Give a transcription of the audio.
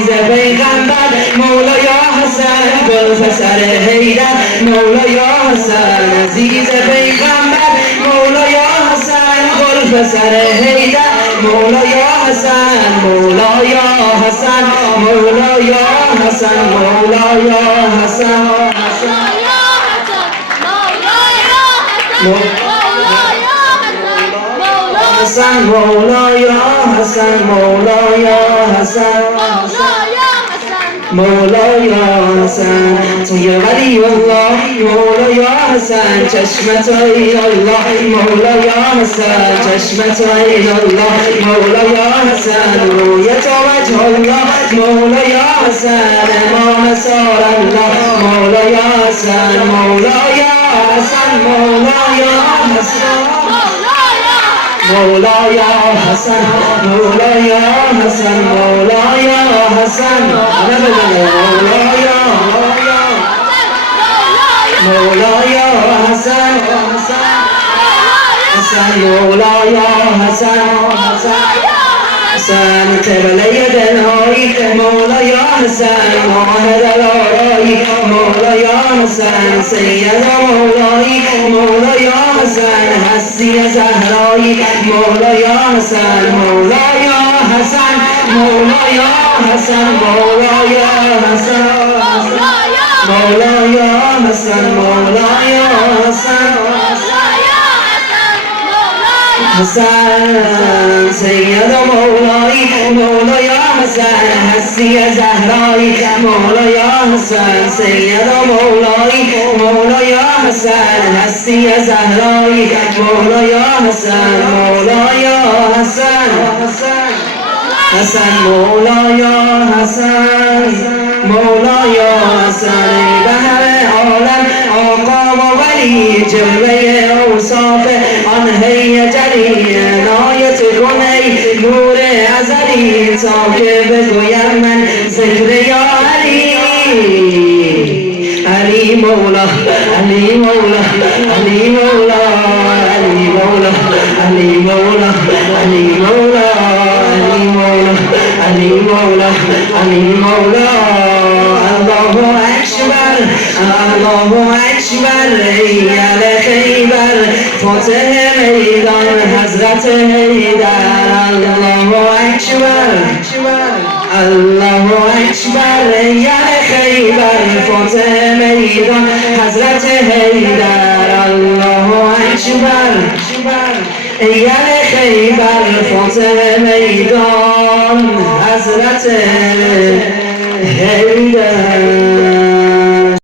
عزیز پیغمبر مولای حسن گلپسر حیدر مولای حسن عزیز پیغمبر مولای حسن گلپسر حیدر مولای حسن مولای حسن مولای حسن مولای حسن حسن مولای حسن مولای حسن مولای حسن توی ولی الله مولای حسن چشمت ای الله مولای حسن چشمت ای الله مولای حسن رویت وجه الله مولای حسن امام سار الله مولای حسن مولای حسن مولای حسن مولای حسن مولای حسن مولای حسن مولای حسن حسن مولای حسن حسن قبله دلهایی مولای حسن ماهر الارایی مولای حسن سید مولایی مولای حسن هستی زهرایی مولای حسن مولای حسن مولای حسن مولای حسن مولای حسن مولای حسن حسن سید مولایی مولای حسن هستی زهرایی مولای حسن سید مولایی مولای حسن هستی زهرایی مولای حسن مولای حسن حسن مولای حسن مولای حسن بهر عالم آقا و ولی جلوه اوصاف آن هیجلی عنایت کن ای نور ازلی تا که بگویم من ذکر یا علی علی مولا علی مولا علی مولا علی مولا علی مولا علی مولا علی مولا علی مولا علی مولا الله اکبر الله اکبر ای اهل خیبر فاتح میدان حضرت حیدر الله اکبر الله اکبر ای اهل خیبر فاتح میدان حضرت حیدر الله اکبر ای اهل خیبر فاتح میدان حضرت حیدر